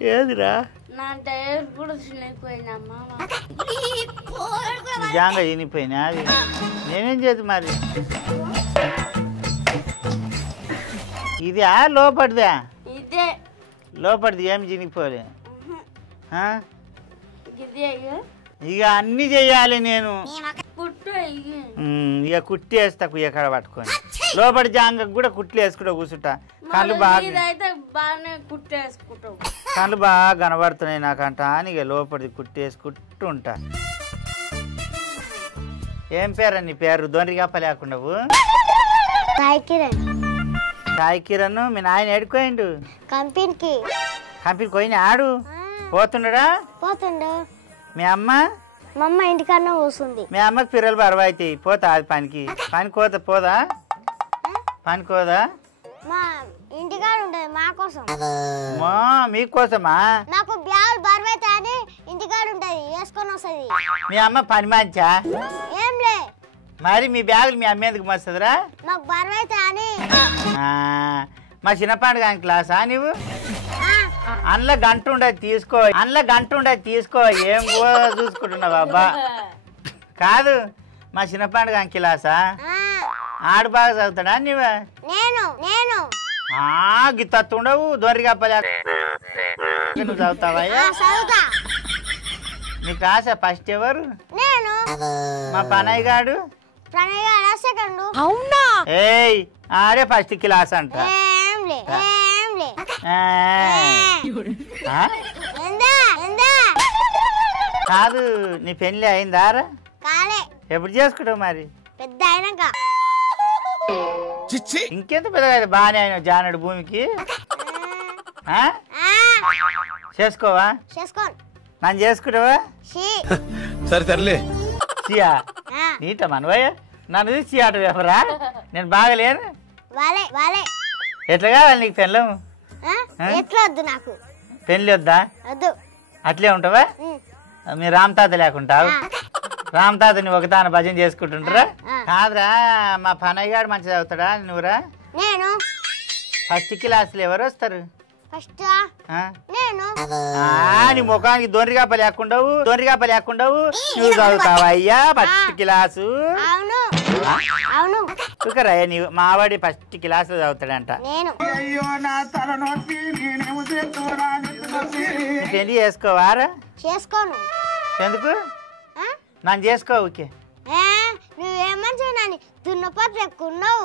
ఏదిరా నా టైర్ కూడా చిన్నపోయినమ్మా నిజంగా చినిపోయినా అది నేనేం చేద్దు మరి ఇదా లోపడిదా ఇదే లోపడిది ఏం చినిపోలే ఇదే ఇక అన్ని చెయ్యాలి నేను కుట్టు ఇక కుట్టి వేస్తా కుయ్యకాడ పట్టుకొని లోపడి జాంగకు కూడా కుట్లు వేసుకుంటా కూర్చుంటా కళ్ళు బాగానే కుట్టేసుకుంటావు కళ్ళు బాగా కనబడుతున్నాయి నాకంట అని ఇక లోపలిది కుట్టేసుకుంటూ ఉంటా. ఏం పేరు నీ పేరు దొంరిగప్ప లేకుండావు? సాయి కిరణ్. మీ నాయన ఏడుకోయిండు? కంపెనీకి పోయిన ఆడు పోతుండడా? పోతుండు. మీ అమ్మ? మా అమ్మ ఇంటికన్నా కూర్చుంది. మీ అమ్మకి పిల్లలు బరువు అవుతాయి పోతా అది పనికి పోదా పనికోదా? మా ఇంటికాడ ఉంటది మా కోసం. మీకోసమా? నాకు బ్యాగులు బరువు అవుతాయని ఇంటికాడ ఉంటది వేసుకొని వస్తుంది. మీ అమ్మ పని మంచా? ఏం లే మరి మీ బ్యాగులు మీ అమ్మ ఎందుకు మస్తుందిరా? మాకు బరువు అవుతాయని. మా చిన్నపాడు క్లాసా నువ్వు? అందులో గంట ఉండదు తీసుకో ఏం చూసుకుంటున్నావు అబ్బా? కాదు మా చిన్నపాడు క్లాసా? ఆడు బాగా చదువుతాడా నువ్వు? గిత్తుండవు దొరికప్పలే నువ్వు చదువుతావయ్యా? నీ క్లాస్ ఫస్ట్ ఎవరు? మా పనయ్య గాడు. ఏయ్ ఆడే ఫస్ట్ క్లాస్ అంట. కాదు నీ పెళ్లి అయిందారా? ఎప్పుడు చేసుకుంటావు మరి? పెద్ద అయినాక. ఇంకెంత పెద్దగా బాగానే అయినా జానడు భూమికి. చేసుకోవా? నన్ను చేసుకుంటావా? సరే సర్లే. సియా నీట మనవయ్య నన్ను చూసి ఆట ఎవరా? నేను బాగలేను. ఎట్లా కావాలి నీకు పెళ్ళం? ఎట్లా వద్దు నాకు పెళ్ళి వద్దా? అట్లే ఉంటావా? మీ రామతాత లేకుంటావు? రామతాతని ఒకతాన భజన చేసుకుంటుంటారా? కాదురా మా పనయ్య గారు మంచి చదువుతాడా నువ్వురా? ఫస్ట్ క్లాసులు ఎవరు వస్తారు? నీ ముఖానికి దొంరిగాప లేకుండావు నువ్వు చదువుతావా అయ్యా ఫస్ట్ క్లాసు? రా నీవు మావాడి ఫస్ట్ క్లాస్ చదువుతాడంట. పెళ్లి చేసుకోవారా? చేసుకోను. ఎందుకు? నన్ను చేసుకో. ఓకే నువ్వేమంటావు? నాని దున్నపోతు ఎక్కున్నావు.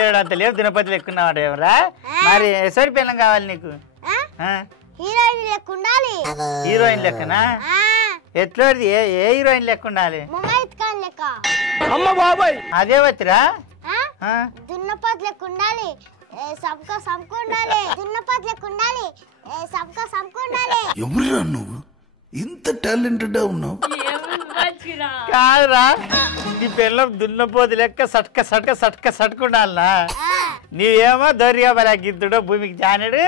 ఏడంత లేవు దినపతి లెక్కున్నావాడు ఎవరా? మరి ఎసరి పిల్లం కావాలి నీకు? హీరోయిన్ లెక్కనా? ఎట్లోది? ఏ హీరోయిన్ లెక్క ఉండాలి? అదే వచ్చిరా దున్నపోతు లెక్క ఉండాలి. ఎవరురా నువ్వు ఇంత టాలెంటెడ్ ఉన్నావు? కాదురా నీ పిల్లం దున్నపోతు లెక్క సట్కుండాలనా? నీవేమో దొరిగా బలా గిద్దుడో భూమికి జానడు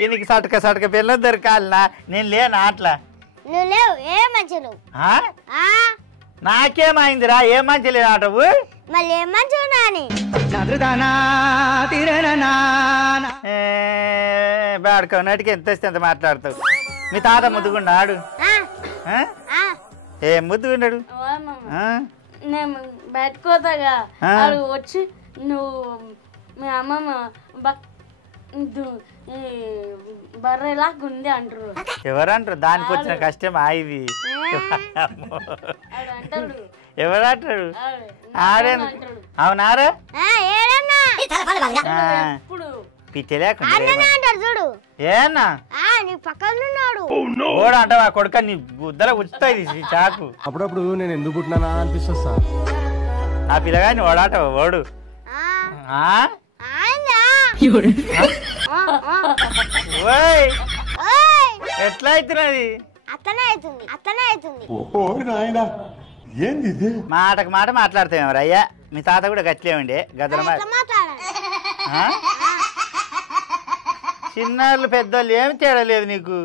ఈయనకి సటక పిల్లం దొరకాలనా? నేను లేనా అట్లా? నాకేమైందిరా? ఏ మంచి లేనాటవు? మళ్ళీ ఏ మంచి బాడుకోనాటికి ఎంత వస్తే ఎంత మాట్లాడతావు? మీ తాత ముద్దుకున్నాడు? ఏ ముద్దుకున్నాడు? నేను బయటకోతాగా వచ్చి నువ్వు మీ అమ్మమ్మ బర్రెలాగా ఉంది అంటారు. ఎవరంటారు? దానికి వచ్చిన కష్టం ఇది. ఎవరంటాడు? అవునారా? పిచ్చి లేకుండా ఏనా ఓడు అంటావా కొడుక? నీ బుద్దల ఉచ్చుతాయి చాకు. అప్పుడప్పుడు నేను ఎందుకు పుట్టినా అనిపిస్తుంది సార్. ఆ పిల్లగాని ఓడాటవా ఓడు? ఎట్లా అవుతున్నది? మాటకు మాట మాట్లాడతాం అయ్యా. మీ తాత కూడా గట్లేమండి గద్దల చిన్నాళ్ళు పెద్దోళ్ళు ఏమి తేడా లేదు నీకు.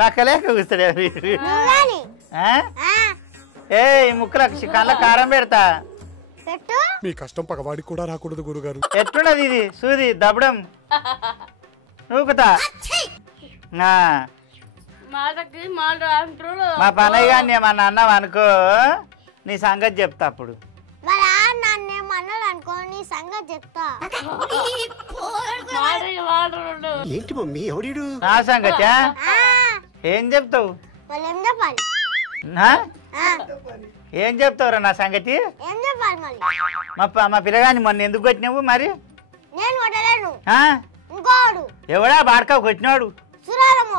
నక్కలేక కూస్తాడు. ఏ ఈ ముక్కలకు కళ్ళ కారం పెడతా పెట్టు. మీ కష్టం పగవాడికి కూడా రాకూడదు గురుగారు. ఎట్లున్నది ఇది సూది దబ్బడం నూకుతా మా పనయ్య గారిని ఏమన్నా అన్నావు అనుకో నీ సంగతి చెప్తా అప్పుడు. మరి నన్నేమో అన్నాడు అనుకో నీ సంగతి చెప్తా. ఏంటి మమ్మీ ఎవడు నా సంగతి ఏం చెప్తావు? వాళ్ళు ఏం చెప్పాలి? ఏం చెప్తావురా నా సంగతి? ఏం చెప్పాలి మళ్ళీ? మా పిల్లగాని మొన్న ఎందుకు కొట్టినావు మరి? నేను కొట్టలేను, ఇంకోడు. ఎవడా బాడకా కొట్టినాడు?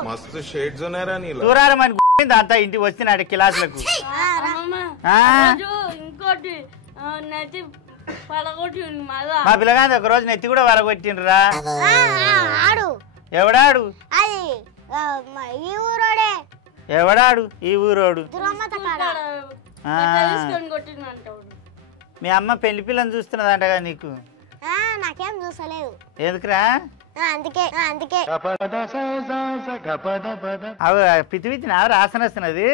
మస్తు షేడ్స్ ఉన్నారా నీలో. దూరారం అని గుర్తింది అంతా ఇంటికి వచ్చినాడు క్లాసులకు. మా పిల్లగాని ఒక రోజు నెత్తి కూడా వలగొట్టిండ్రా. ఎవడాడు? ఈ ఊరోడే. ఎవడాడు ఈ ఊరోడు? మీ అమ్మ పెళ్లి పిల్లని చూస్తున్నదంటగా నీకు? నాకేం చూసలేదు. ఎందుకురా? అందుకే అవి పితి పిత్తిన రాసన వస్తున్నది.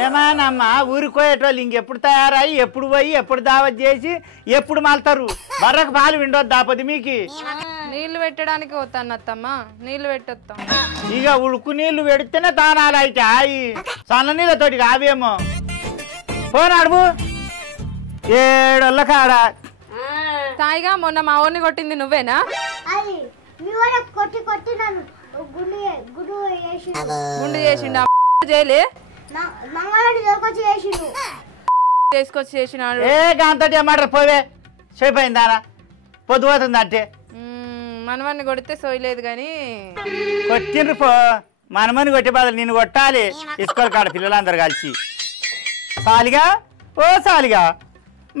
ఏమానమ్మా ఊరికి పోయేటోళ్ళు ఇంకెప్పుడు తయారయ్యి ఎప్పుడు పోయి ఎప్పుడు దావత్ చేసి ఎప్పుడు మాల్తారు? బర్రకు పాలు విండొద్దు దాపది మీకు. నీళ్లు పెట్టడానికి పోతాను అత్తమ్మా, నీళ్లు పెట్టొస్తాం. ఇక ఉడుకు నీళ్లు పెడితేనే దానాలు అయితే అయి సన్న నీళ్ళతోటి కావేమో. పోను అడుగు ఏడోళ్ళ కాడ. సాయిగా మొన్న మా ఊరిని కొట్టింది నువ్వేనా? గుండు చేసిండు చేయలే చేసుకొచ్చి చేసినాడు. ఏ గాంతటి ఏమంటారు పోవే చేపోయిందానా పొద్దు పోతుంది అంటే. మనమని కొడితే సోయలేదు గాని కొట్టిండ్రు పో. మనమని కొట్టే బదులు నేను కొట్టాలి ఇసుకోవాలి కాడ పిల్లలందరూ కలిసి. సాలిగా ఓ సాలిగా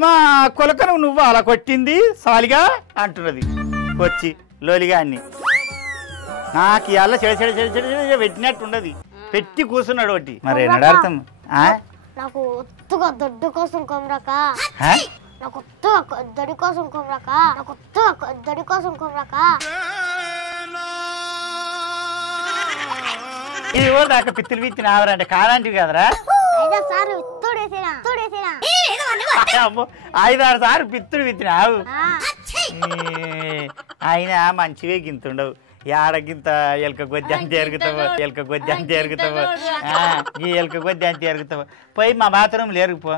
మా కొలకను నువ్వు అలా కొట్టింది సాలిగా అంటున్నది వచ్చి లోలిగా అన్ని. నాకు ఇవాళ చెడు చెడు చెడు చెడు చెడు పెట్టినట్టు ఉండదు. పెట్టి కూర్చున్నాడు ఒకటి. మరి నడార్థం నాకు ఒత్తుగా దొడ్డు కోసం కొమరక, నాకు దొడి కోసం కొమరక, నాకు దొడి కోసం కొమరక. ఇది కూడా దాకా పిత్తులు పిత్తిన ఆవరంటే కాదంటివి కదరా? 5-6 సార్లు పిత్తుడు విత్తినావు. అయినా మంచివే గింతుండవు. ఏడగింత ఎలక కొద్ది అంత ఎరుగుతావు, ఎలక కొద్ది అంత ఎరుగుతావు, ఈ ఎలక కొద్ది అంత ఎరుగుతావు. పోయి మా బాత్రూమ్ లేరుపో.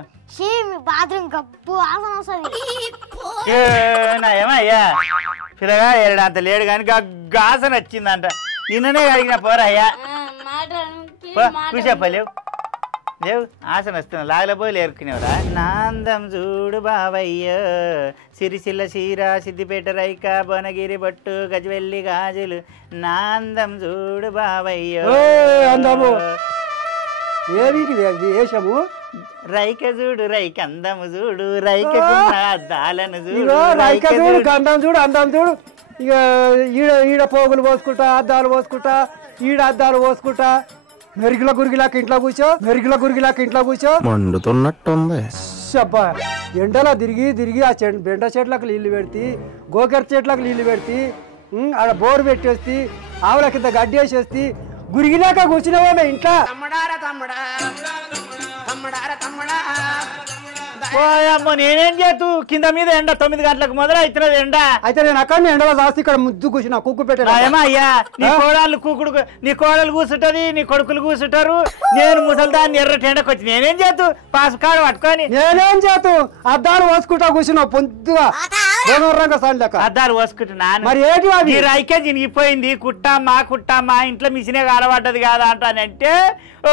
ఏమయ్యా పిల్లగా ఏడంత లేడు కానీ గాసన వచ్చిందంట. నిన్ననే అడిగిన పోరాయ్యా కూసేపలేవు లేవు ఆసన వస్తున్నా లాగల పోయి లేరుకునేవరా. నాందం చూడు బావయ్యో సిరిసిల్ల చీర సిద్దిపేట రైక బొనగిరి బొట్టు గజవెల్లి గాజులు. నాందం చూడు బావయ్యో రైక చూడు రైక అందము చూడు రైక అద్దాలను చూడు రైక చూడు గంధం చూడు అందం చూడు. ఇక ఈడ పోగులు పోసుకుంటా అద్దాలు పోసుకుంటా ఈడ అద్దాలు పోసుకుంటా మెరుగుల గురిగిలాక ఇంట్లో కూర్చో ఇంట్లో కూర్చో మండుతున్నట్టుంది. అబ్బా ఎండలో తిరిగి తిరిగి ఆ బెండ చెట్లకు నీళ్లు పెడితే గోకర చెట్లకు నీళ్లు పెడితే ఆడ బోరు పెట్టేస్తే ఆవుల కింద గడ్డి వేసేస్తే గురిగిలాక కూర్చున్నావేమో ఇంట్లో. అమ్మో నేనేం చేతు కింద మీద ఎండ 9 గంటలకు మొదలవుతున్నది ఎండ. అయితే నేను అక్కడ ఎండలో రాసి ఇక్కడ ముద్దు కూర్చున్నా కుక్కు పెట్టా. అయ్యా నీ కోడళ్ళు నీ కోడలు కూర్చుంటది నీ కొడుకులు కూర్చుంటారు. నేను ముసలిదాన్ని ఎర్రటి ఎండకు వచ్చి నేనేం చేతు పాసుకాడు పట్టుకొని నేనేం చేతు అద్దాలు పోసుకుంటా కూర్చున్నావు పొద్దుగా అద్దాలు పోసుకుంటున్నాను. మరి ఏంటి ఈ రైకే చినిగిపోయింది కుట్టమ్మా ఇంట్లో మిషనే కాలబడ్డది కాదా అంటానంటే ఓ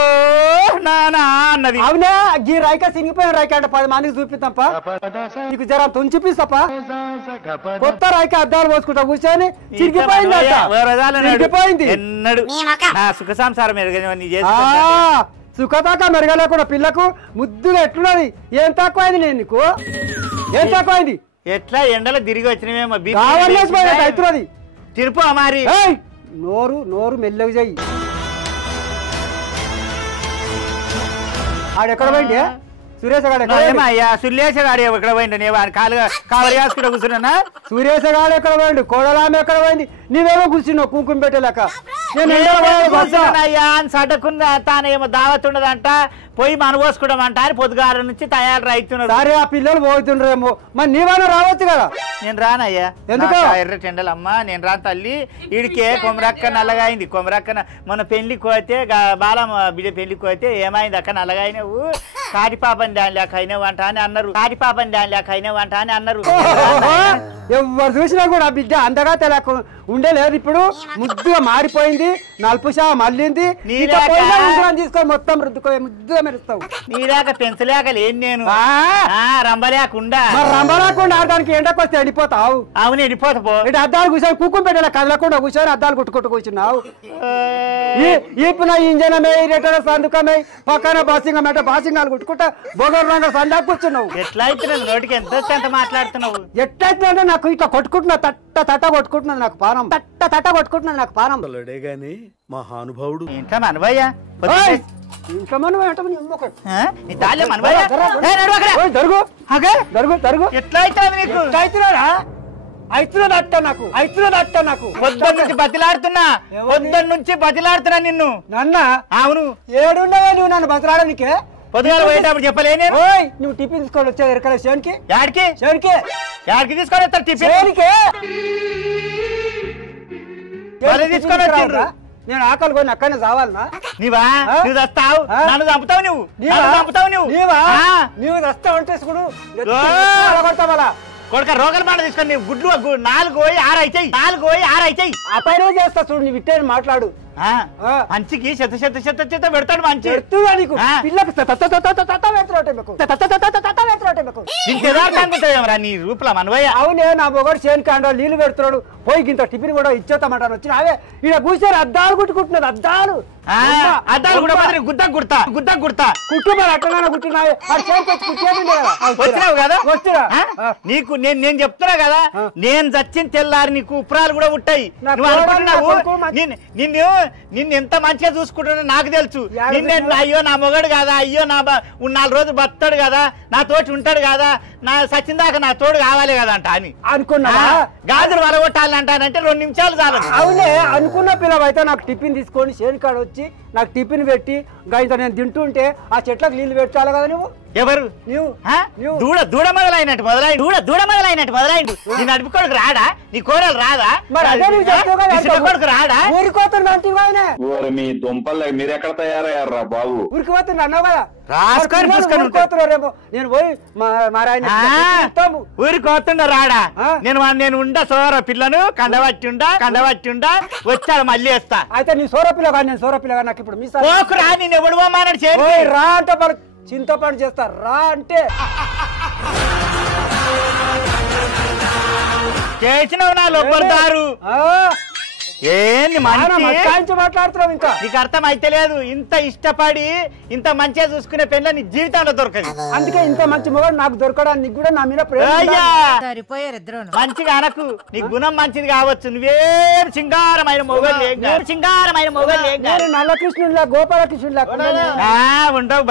నానా అన్నది. అవునా ఈ రైక చినిగిపోయిన రైక అంటే 10 మందికి చూపిస్తాంపా నీకు జర తుంచిపిస్తాప. కొత్త రైక అద్దాలు పోసుకుంటా కూర్చొని చిరిగిపోయింది ఎన్నడు సుఖ సంసారం సుఖదాకా మెరగలేకుండా పిల్లకు ముద్దుగా ఎట్లున్నది. ఏం తక్కువైంది నేను నీకు ఏం తక్కువైంది? ఎట్లా ఎండలో తిరిగి వచ్చినవేమో అవుతున్నది తిరుపు మరి. నోరు మెల్లగా చెయ్యి. ఆడెక్కడ పోయింది సురేష్ గారు ఏమయ్యా సుల్లేశ గారు ఎక్కడ పోయిండు నేను కాలు కావలి వేసుకుంటూ కూర్చున్నా సురేష్ గారు ఎక్కడ పోయిండు కోడలామె ఎక్కడ పోయింది నీవేమో కూర్చున్నావు కుంకుమ పెట్టలేక అయ్యా అని సడకున్న తానేమో దావత్ ఉండదంట పోయి మనబోసుకోవడం అంట అని పొద్దుగాల నుంచి తయారు రైతున్నాడు. అరే ఆ పిల్లలు పోతుండ్రేమో మరి నీవైనా రావచ్చు కదా. నేను రానయ్యా ఎందుకు ఎర్ర టెండలమ్మ నేను రాను తల్లి. ఈడికే కొమరక్క నల్లగా అయింది. కొమరక్క మన పెళ్లికి పోతే బాలమ్మ బిడ్డ పెళ్లికి పోతే ఏమైంది అక్క నల్లగా అయినావు కాటిపాపని దాని లేక అయినావు అంట అని అన్నారు. కాటిపాపని దాని లేక అయినావు అంట అని అన్నారు. ఎవరు చూసినా కూడా బిడ్డ అంతగా తెలక ఉండలేదు. ఇప్పుడు ముద్దుగా మారిపోయింది. నలుపుషా మళ్ళీంది తీసుకొని మొత్తం రుద్దుకో ముద్దుగా మెరుస్తావు. నీలాక పెంచలేక లేని నేను రంబలేకుండా ఆడడానికి ఎండకు వస్తే ఎండిపోతావు. అవును ఎండిపోతా పో. ఇటు అద్దాలు కూర్చొని కుక్కుని పెట్టలే కదలకుండా కూర్చొని అద్దాలు కుట్టుకుంటూ కూర్చున్నావు. ఇప్పుడు ఇంజనమే రిటర్న్ సందుకమే పక్కన బాసింగాలు కుట్టుకుంటా బొగరు రంగ సందా కూర్చున్నావు. ఎట్లా అయితే నోటికి ఎంత మాట్లాడుతున్నావు. ఎట్లయితే నాకు ఇట్లా కొట్టుకుంటున్నా తట్ట కొట్టుకుంటున్నది నాకు పానం. తట్ట కొట్టుకుంటున్నది నాకు పానం. గాని మహానుభావుడు ఇంకా మనవయ్యా ఇంకా మనం ఎట్లా అవుతున్నదట్ట నాకు పొద్దున్న నుంచి బతిలాడుతున్నా నిన్ను. నన్న అవును ఏడున్నావా నువ్వు నన్ను బతలాడనికే? పొద్దుగాల పోయేటప్పుడు చెప్పలేను. నువ్వు టిఫిన్ తీసుకొని వచ్చావు ఎక్కడ శేన్కి తీసుకొని వస్తారు టిఫిన్ తీసుకొని వచ్చారు. నేను ఆకలి కొని అక్కడనే చావాలనా? నీవా నువ్వు చస్తావు నన్ను చంపుతావు నువ్వు నువ్వు చస్తావు అంటే కొడుక రోగల మాట తీసుకొని గుడ్లు 4 పోయి 6 అవుతాయి. ఆ పైన చేస్తా చూడు నీ విట్టే మాట్లాడు. మంచికి చెత్త పెడతాడు మంచి నీ రూపలా మనవయ్య. అవునే నా మొగడు చేను కాండ నీళ్లు పెడుతున్నాడు పోయి ఇంత టిఫిన్ కూడా ఇచ్చేస్తామంటాను వచ్చిన అవే ఈయన కూర్చొని అద్దాలు కుట్టుకుంటున్నది. అద్దాలు కూడా గుద్ద కుడతా కుట్టు మరి అట్లా కుట్టినాయి వచ్చినావు కదా. నీకు నేను చెప్తున్నా కదా నేను చచ్చిన తెల్లారి నీకు ఉప్రాలు కూడా ఉంటాయి. నువ్వు అనుకుంటున్నావు నిన్ను ఎంత మంచిగా చూసుకుంటున్నా నాకు తెలుసు. నిన్ను అయ్యో నా మొగడు కదా అయ్యో నా 4 రోజులు బతాడు కదా నా తోటి ఉంటాడు కదా నా సచిన దాకా నా తోడు కావాలి కదా అంట అని అనుకున్నా. గాజులు వలగొట్టాలంటానంటే 2 నిమిషాలు చాలు. అవునే అనుకున్న పిల్లవైతే నాకు టిఫిన్ తీసుకొని చేను కాడ వచ్చి నాకు టిఫిన్ పెట్టి ఇంత నేను తింటుంటే ఆ చెట్లకు నీళ్లు పెట్టాలి కదా నువ్వు. ఎవరు దూడ మొదలైనట్టు మొదలైండు. నీ నడుపుకోడుకు రాడా నీ కూరలు రాదా కొడుకు రాడా ఊరికోతున్నా మీ దుంపలు మీరెక్కడ తయారయ్యారా బాబు? ఊరికిపోతున్నా అన్నావు కదా రాసుకోరేమో నేను పోయి ఊరికోతుండ రాడా నేను ఉండ సోర పిల్లను కండబట్టి ఉండా వచ్చాడు మళ్ళీ వేస్తా. అయితే నీ సోర పిల్ల కానీ నేను సోర పిల్ల నాకు ఇప్పుడు మీ రా నేను ఎవడు మానాడు రా అంటే చింతపండు చేస్తా రా అంటే చేసినవు నా లోపడతారు. ఏంది మాట్లాడుతున్నావు ఇంకా నీకు అర్థం అయితే లేదు. ఇంత ఇష్టపడి ఇంత మంచిగా చూసుకునే పెళ్ళ నీ జీవితంలో దొరకదు. అందుకే ఇంత మంచి మొగడు నాకు దొరకడానికి కూడా నా మీద మంచిగా అనకు నీ గుణం మంచిది కావచ్చు. నువ్వేం సింగారమైన మొగలు నల్ల కృష్ణులా గోపాలకృష్ణులా ఉండవు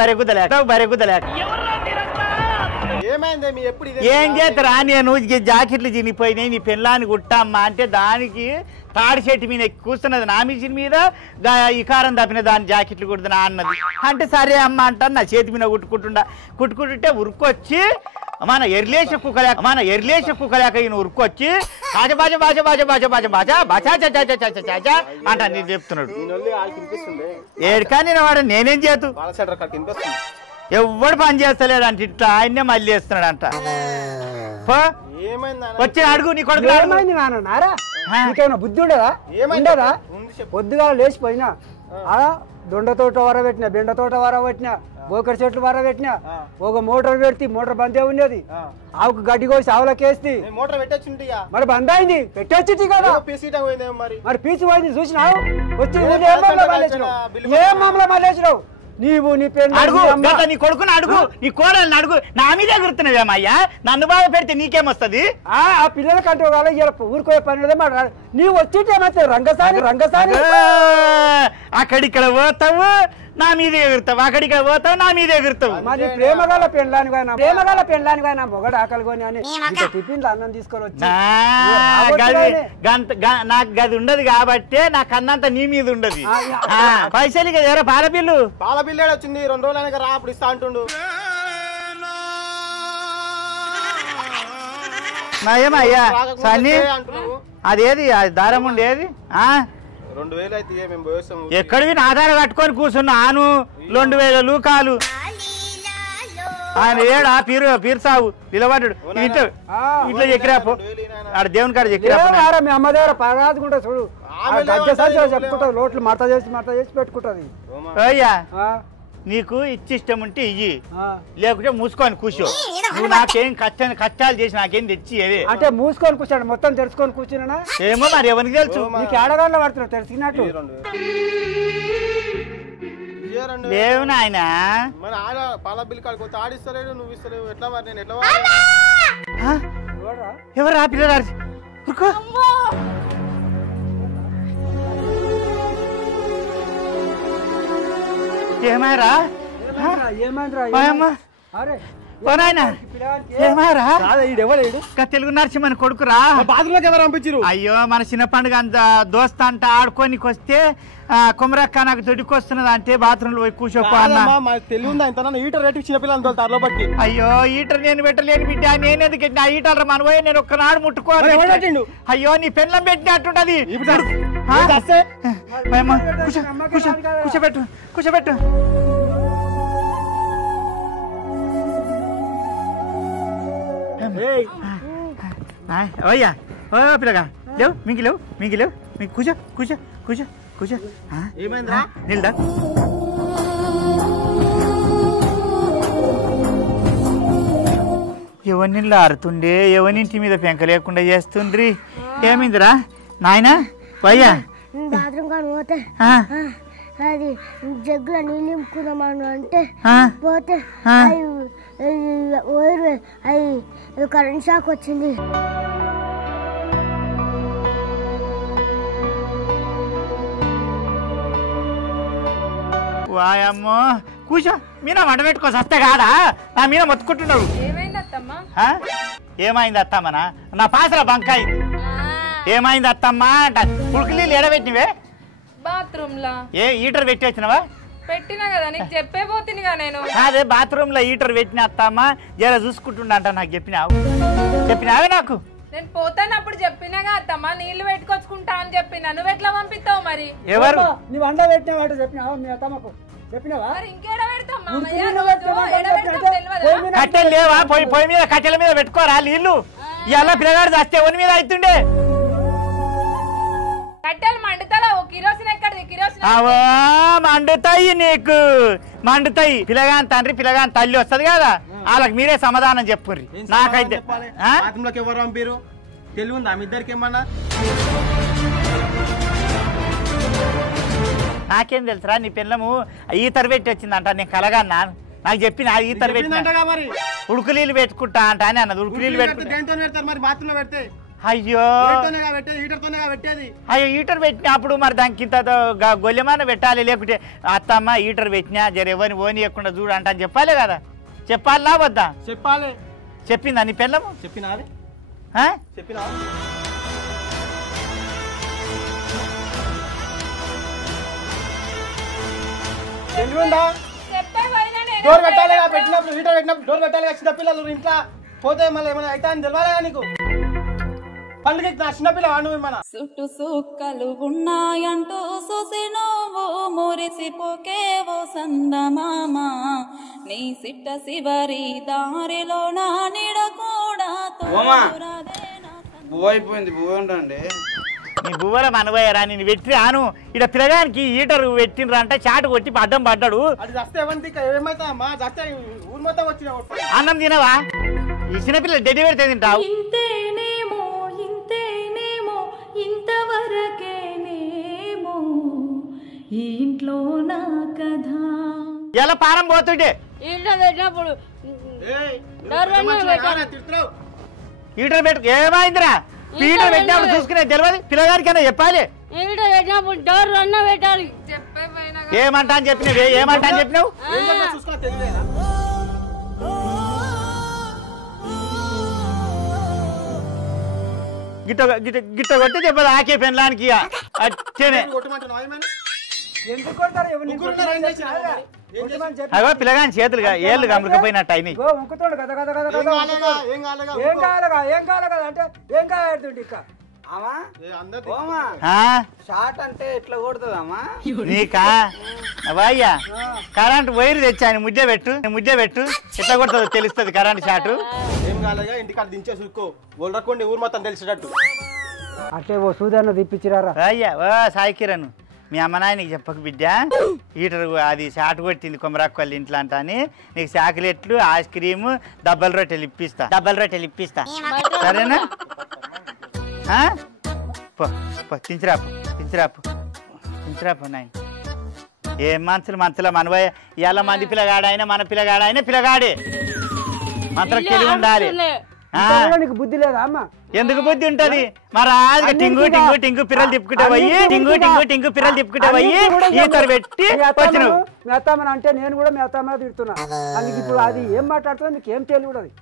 బరెగుదలేక ఏం చేస్తారా నేను జాకెట్లు చినిపోయినాయి నీ పెళ్ళాన్ని కుట్టమ్మా అంటే దానికి తాడి చెట్టు మీద కూర్చున్నది నా మిషన్ మీద ఇకారం తప్పిన దాని జాకెట్లు కుడుతున్నా అన్నది. అంటే సరే అమ్మ అంటాను నా చేతి మీద కుట్టుకుంటుంటే ఉరుకొచ్చి మన ఎర్లేస కుక్కలేక ఈయన ఉరుకొచ్చి అంట నేను చెప్తున్నాడు. ఏడుకాని వాడు నేనేం చేతు ఎవడు పని చేస్తలేడు అంటే ఇట్లా ఆయన్నే మళ్ళీ వేస్తున్నాడు అంట. వచ్చి అడుగు నీ కొడుకు నీకేమైనా బుద్ధి ఉండదా పొద్దుగా లేచిపోయినా దొండ తోట వరబెట్టినా బెండ తోట వరబెట్టినా గోకర చెట్లు వరబెట్టినా ఒక మోటార్ పెడితే మోటార్ బందే ఉండేది. ఆవుకు గడ్డి కోసి ఆవులకేస్తే మరి బంద్ అయింది పెట్టొచ్చి కదా మరి పీసి పోయింది చూసినావు వచ్చి ఏ మామూలు మళ్ళీ నీవు నీ నీ కొడుకుని అడుగు నీ కోడల్ని అడుగు నా మీదే గుర్తున్నావేమయ్యా నన్ను బాగా పెడితే నీకేమొస్తుంది? ఆ పిల్లల కంటే ఊరుకోయే పని నీ వచ్చింటే రంగసాని అక్కడిక్కడ పోతావు నా మీద ఎగురుతావు, అక్కడిక్కడ పోతావు నా మీద ఎగురుతావు. మరి ప్రేమగల పెళ్ళానిగా నా మొగడు ఆకలి కొని అని టిఫిన్ అన్నం తీసుకొని వచ్చి నాకు గది ఉండదు కాబట్టి నాకు అన్నంత నీ మీద ఉండదు. పైసలు కదా పాల బిల్లు వచ్చింది 2 రోజులైనా రా అప్పుడు ఇస్తా అంటుండు. నయమయ్యా సన్నీ అదేది దారం ఉండేది 2000 అయితే మేము పోయేస్తాం. ఎక్కడివి నా ఆధార కట్టుకొని కూర్చున్నాను 2000 లూకాలు ఆయన ఏడా పీర్సావు నిలబడ్డాడు ఇట్లా చెక్కిరాపో ఆడ దేవుని కాడ చెక్కిరా మీ అమ్మ దగ్గర పగాదుకుంటా చూడు చెప్పుకుంటా లోట్లు మడత చేసి పెట్టుకుంటది. అయ్యా నీకు ఇచ్చిష్టం ఉంటే ఇయ్యి, లేకుంటే మూసుకొని కూర్చో. నువ్వు నాకేం కష్టాలు చేసి నాకేం తెచ్చి అంటే మూసుకొని కూర్చోండి మొత్తం తెలుసుకొని కూర్చున్నా ఏమో మరి ఎవరికి తెలుసు. నీకు ఆడగాళ్ళ పడుతున్నావు తెలిసినట్టు లేవు నాయన. మరి పాల బిల్ కాడికి ఆడిస్తలేడు, నువ్వు ఇస్తలేవు, ఎట్లా మరి నేను ఎట్లా? ఎవరు ఆ పిల్లలు ఏమారా తెలుగు నరసింహ కొడుకురా బాత్రూంలోకి ఎవరు పంపించారు? అయ్యో మన చిన్న పండుగ అంత దోస్త అంట ఆడుకోనికి వస్తే కొమరక్క నాకు దొడికొస్తున్నది అంటే బాత్రూమ్ లో పోయి కూర్చోపో అన్న. తెలియదా ఇంత హీటర్ రేటు చిన్నపిల్లలు తోలుతారు బట్టి. అయ్యో హీటర్ నేను పెట్టలేని బిడ్డ, నేనేందుకు ఆ హీటర్ మనపోయి నేను ఒక్కనాడు ముట్టుకోవాలి. అయ్యో నీ పెళ్ళం పెట్టినట్టుంటది. కూర్చోబెట్టు ఓయ్యా ఓ పిల్లగా లేవు మింగి లేవు కూర్చో ఏమైందా నిల్దా. ఎవరినిల్లా ఆరుతుండే, ఎవరింటి మీద పెంక లేకుండా చేస్తుండ్రి. ఏమైందిరా నాయనా? పోయ్యా బాత్రూమ్ కాడ పోతే అది జగ్గులో నీళ్ళు నింపుకుందామని అంటే పోతే అది కరెంట్ షాక్ వచ్చింది. వాయమ్మో కూర్చో, మీనా మంట పెట్టుకోసి వస్తే కాదా నా మీద మొత్తుకుంటున్నావు. ఏమైంది అత్తమ్మనా? నా పాసరా బంకాయి ఏమైంది అత్తమ్మా అంట. పుడుకులీలు ఎడబెట్టినవే బాత్రూమ్ లో. ఏ హీటర్ పెట్టి వచ్చినవా? పెట్టినా కదా నీకు చెప్పే పోతుందిగా నేను. అదే బాత్రూమ్ లో హీటర్ పెట్టిన అత్తమ్మా జర చూసుకుంటుండంట నాకు చెప్పినావే నాకు. నేను పోతానప్పుడు చెప్పినాగా అత్తమ్మా నీళ్లు పెట్టుకొచ్చుకుంటా అని చెప్పినా, నువ్వు ఎట్లా పంపిస్తావు మరి? ఎవరు నువ్వు వంట పెట్టినావు చెప్పినావా మీ అత్తమ్మకు? చెప్పినావా? ఇంకేడ పెడతాం కట్టెలు లేవా? పొయ్యి మీద కట్టెల మీద పెట్టుకోరా నీళ్లు. ఇలా పిల్లగాడు చస్తే ఎవరి మీద అవుతుండే కట్టెలు మండుతారా? కిరోసిన్ ఎక్కడిది? కిరోసిన్ మండుతాయి నీకు మండుతాయి. పిల్లగాని తండ్రి పిల్లగాని తల్లి వస్తుంది కదా, వాళ్ళకి మీరే సమాధానం చెప్పుర్రి. నాకైతే ఎవరు పంపిరు తెలియదా మీ ఇద్దరికి? ఏమన్నా నాకేం తెలుసురా? నీ పిల్లము ఈతరు పెట్టి వచ్చిందంట, నేను కలగాన్నా నాకు చెప్పిన ఈతరు పెట్టిందంట. ఉడుకులీలు పెట్టుకుంటా అంట అని అన్నది. ఉడుకులీలు పెట్టుకుంటా. అయ్యో హీటర్ పెట్టినప్పుడు మరి దానికి ఇంత గొల్లెమాన పెట్టాలి, లేకుంటే అత్తమ్మ హీటర్ పెట్టినా జర ఎవరిని ఓనియకుండా చూడంట అని చెప్పాలి కదా. చెప్పాలా వద్దా? చెప్పాలి. చెప్పిందా నీ పిల్లము? చెప్పినా డోర్ పెట్టాలి, పెట్టినప్పుడు హీటర్ పెట్టినప్పుడు డోర్ పెట్టాలి. చిన్నపిల్లలు ఇంట్లో పోతే మళ్ళీ ఏమైనా అయితే అని తెలియాలి నీకు. పండుగకి నా చిన్నపిల్ల వాడు మన చుట్టు సుక్కలు ఉన్నాయంటూ చూసి నువ్వు మురిసిపోకేవో సందమామ, నీ సిట్ట శివరి దారిలో నా నీడ కూడా బువ్వ అయిపోయింది. బువ్వ ఉండండి నీ బువ్వల మనబోయారా? నేను పెట్టి రాను ఇక్కడ పిల్లగానికి హీటర్ పెట్టినరా అంటే చాటు కొట్టి అడ్డం పడ్డాడు. అన్నం తినవా? ఈ చిన్నపిల్ల డెడ్డి పెడితే తింటావు. ఇంతవరకేనేమో ఇంట్లో నా కథ. ఎలా పారం పోతుంటే పెట్టినప్పుడు హీటర్ పెట్టు. ఏమైందిరా? హీటర్ పెట్టినప్పుడు చూసుకునే తెలియదు పిల్లగాడికైనా చెప్పాలి హీటర్ పెట్టినప్పుడు డోర్ రన్న పెట్టాలి ఏమంటా అని చెప్పినవి ఏమంటా అని చెప్పినావు చూసుకున్నా తెలియలేదా గిట్ట గిట్ట గిట్ట కొట్టి చెప్పదు ఆకే పెనలానికి అచ్చనే ఎందుకు కొడతారు? ఎవరిని ముగ్గురు ఉన్నారు, ఏం చేసినారు? కొట్టమని చెప్పి అగో పిల్లగాని చేతులుగా ఏళ్ళు గమరికపోయినట్టు అయినాయి ఇగో ఉక్కుతాడు గద గద గద గద ఏం ఉక్కుతాడు. ఏం కాలేగా ఏం కావాలి కదా అంటే ఏం కాలేదు ఇక అమ్మా అందరు ఓమా ఆ? షార్ట్ అంటే ఎట్లా కొడుతుందమ్మా నీకా అయ్యా కరెంట్ వైర్ తెచ్చాను ముద్దే పెట్టు ఎట్లా కొడుతుందో తెలుస్తుంది కరెంట్ షాటు ఏం కాలేగా ఇంటికాడ దించేసి ఉక్కో ఒళ్ళరకోండి ఊరు మొత్తం తెలిసేటట్టు అట్లే ఓ సూదన్న తెప్పించిరారా అయ్యా ఓ సాయి కిరణ్ మీ అమ్మ నాయనకి చెప్పకు బిడ్డ హీటర్ అది షాట్ కొట్టింది కొమరాకు వాళ్ళ ఇంట్లో అంట అని నీకు చాక్లెట్లు ఐస్ క్రీము డబ్బల రొట్టెలు ఇప్పిస్తా సరేనా తించిరాపు నాయన ఏం మనసులో మనవయ్య ఇలా మంది పిల్లగాడైనా మన పిల్లగాడైనా పిల్లగాడే మాత్రం తెలివి ఉండాలి నీకు బుద్ధి లేదా అమ్మ ఎందుకు బుద్ధి ఉంటది మరి రాజుగా టింగు పిర్రలు తిప్పుకుంటే పోయి టింగు పిర్రలు తిప్పుకుంటే పోయి ఈతరు పెట్టి వచ్చినావు మేతామని అంటే నేను కూడా మేతామని తిడుతున్నా అందుకు ఇప్పుడు అది ఏం మాట్లాడుతుందో మీకు ఏం తెలియదు అది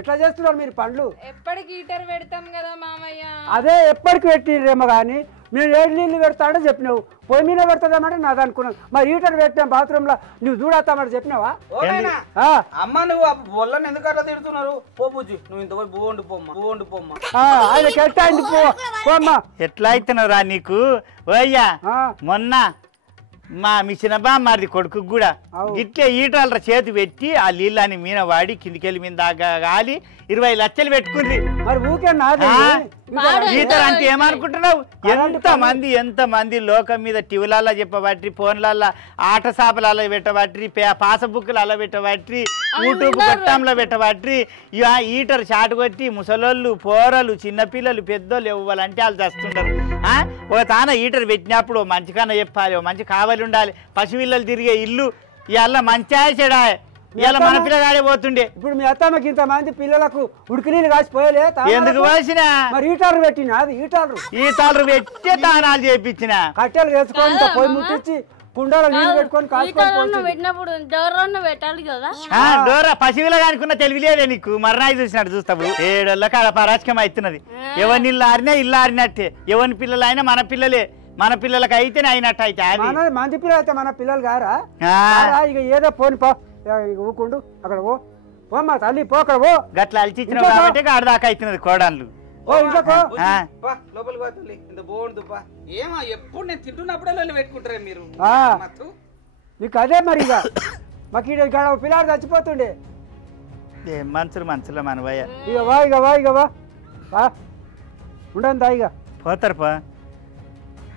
ఎట్లా చేస్తున్నారు మీరు పండ్లు ఎప్పటికి హీటర్ పెడతాం కదా మామయ్య అదే ఎప్పటికి పెట్టిరేమో కానీ నేను 7 నీళ్ళు పెడతాడో చెప్పినావు పొయ్యి మీద పెడతాదామంటే నాది అనుకున్నాను మరి హీటర్ పెట్టాం బాత్రూమ్ లో నువ్వు చూడతామని చెప్పినావా అమ్మ నువ్వు బొల్లని ఎందుకు అట్లా తిడుతున్నారు పో బుజ్జి నువ్వు ఇంత పోయి బోండు పొమ్మ ఆయనకి వెళ్తా పోమ్మా ఎట్లా అవుతున్నావురా నీకు ఓయ్యా మొన్న మీ చిన్నబా మాది కొడుకు కూడా గిట్లే ఈటల చేతి పెట్టి ఆ నీళ్ళని మీన వాడి కిందికెళ్ళి మీద దాకా గాలి 20 లక్షలు పెట్టుకుంది మరి ఊకే నాది ఈతలు అంటే ఏమనుకుంటున్నావు ఎంత మంది లోకం మీద టీవీలలో చెప్పబట్టి ఫోన్లలో ఆట సాపలలో పెట్టబట్టి పాసబుక్లలో పెట్టబట్టి యూట్యూబ్ గట్టంలో పెట్టబట్టి ఈటర్ షాట్ కొట్టి ముసలోళ్ళు పోరలు చిన్నపిల్లలు పెద్దోళ్ళు ఇవ్వాలంటే వాళ్ళు చేస్తుంటారు ఒక తాన హీటర్ పెట్టినప్పుడు మంచి కన్నా చెప్పాలి మంచి కావాలి ఉండాలి పసిపిల్లలు తిరిగే ఇల్లు ఇవాళ మంచి చెడా ఇవాళ మన పిల్లగాడే పోతుండే ఇప్పుడు మీ అత్తమ్మకి ఇంత మంది పిల్లలకు ఉడికి నీళ్ళు కాసిపోయలే ఎందుకు పోసిన మరి హీటర్ పెట్టిన అది హీటర్ పెట్టి తానాలు చేయించిన కట్టెలు వేసుకొని పొయ్యి ముట్టించి కుండలో నీళ్ళు పెట్టుకొని పెట్టినప్పుడు డోర్ పెట్టాలి కదా డోరా పసివిలో అనుకున్న తెలివిలేదే నీకు మరణాయి చూసినట్టు చూస్తావు 7 ఏళ్ళకి అలా పరాచకం అవుతున్నది ఎవరి నీళ్ళు ఆరినా ఇల్లు ఆరినట్టే ఎవరి పిల్లలు అయినా మన పిల్లలే మన పిల్లలకి అయితేనే అయినట్టు అయితే మంది పిల్లలు అయితే మన పిల్లలు గారా ఇక ఏదో పోని పో ఊకుండు అక్కడ ఓ మా తల్లి పో అక్కడ ఓ గట్ల అలిచిచ్చిన కాబట్టి ఆడదాకా అవుతున్నది కోడళ్ళు లోపలికి పోతుంది ఇంత బోండు ఏమా ఎప్పుడు నేను తింటున్నప్పుడే పెట్టుకుంటారే మీరు మీకు అదే మరి ఇక మాకు ఇక్కడ పిల్లాడు చచ్చిపోతుండే ఏం మనసులో మనవయ్య ఇక వా ఉండంతా ఇక పోతారు పో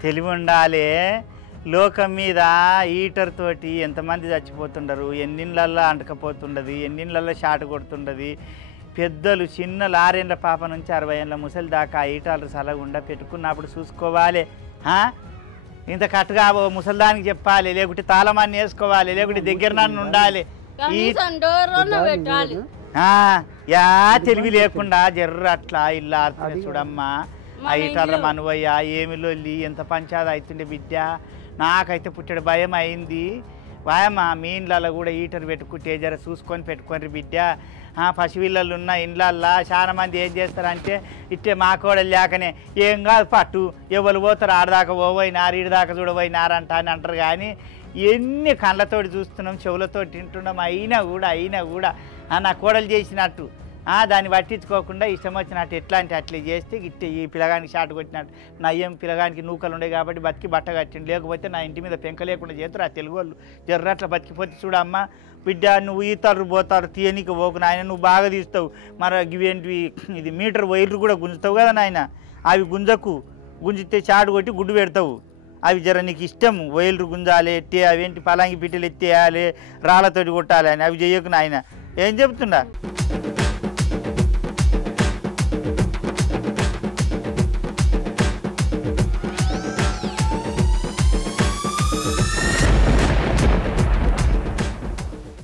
తెలివి ఉండాలి లోకం మీద హీటర్ తోటి ఎంతమంది చచ్చిపోతుండరు ఎన్నిళ్ళల్లో అంటకపోతుండదు ఎన్నిళ్ళల్లో షాట్ కొడుతుండదు పెద్దలు చిన్న 6 ఏళ్ళ పాప నుంచి 60 ఏళ్ళ ముసలి దాకా ఆ హీటర్లు సలగుండా పెట్టుకున్నప్పుడు చూసుకోవాలి ఇంత కట్టుగా ముసలిదానికి చెప్పాలి లేకుంటే తాళమాన్ని వేసుకోవాలి లేకుంటే దగ్గర నన్ను ఉండాలి తెలివి లేకుండా జర్ర అట్లా ఇల్లు ఆడుతుంది చూడమ్మా ఆ హీటర్ల మనవయ్య ఏమిలో ఎంత పంచాది అవుతుండే బిడ్డ నాకైతే పుట్టడు భయం అయింది వాయమ్మ మీ ఇండ్లలో కూడా హీటర్ పెట్టుకుంటే జర చూసుకొని పెట్టుకోండి బిడ్డ పసిపిల్లలు ఉన్న ఇండ్లల్లో చాలా మంది ఏం చేస్తారంటే ఇట్టే మా కోడలు లేకనే ఏం కాదు పట్టు ఎవరు పోతారు ఆడదాకా పోయినారు ఈడదాకా చూడబోయినారంట అని అంటారు కానీ ఎన్ని కళ్ళతోటి చూస్తున్నాం చెవులతోటి తింటున్నాం అయినా కూడా నా కోడలు చేసినట్టు దాన్ని పట్టించుకోకుండా ఇష్టం వచ్చినట్టు ఎట్లా అంటే అట్లా చేస్తే ఇట్టే ఈ పిల్లగానికి షాట్ కొట్టినట్టు నా ఏం పిల్లగానికి నూకలు ఉండే కాబట్టి బతికి బట్ట కట్టిండు లేకపోతే నా ఇంటి మీద పెంక లేకుండా చేస్తారు ఆ తెలుగు వాళ్ళు జర్ర అట్లా బతికిపోతే చూడమ్మా బిడ్డ నువ్వు ఈతారు పోతారు తీయనికి పోకు నాయన నువ్వు బాగా తీస్తావు మరి ఇవేంటివి ఇది మీటర్ వైర్లు కూడా గుంజుతావు కదా నాయన అవి గుంజితే చాటు కొట్టి గుడ్డు పెడతావు అవి జర నీకు ఇష్టం వైర్లు గుంజాలి ఎత్తే అవేంటి పలాంగి పిట్టలు ఎత్తేయాలి రాళ్ళతోటి కొట్టాలి అని అవి చెయ్యకు నాయన ఏం చెప్తుండా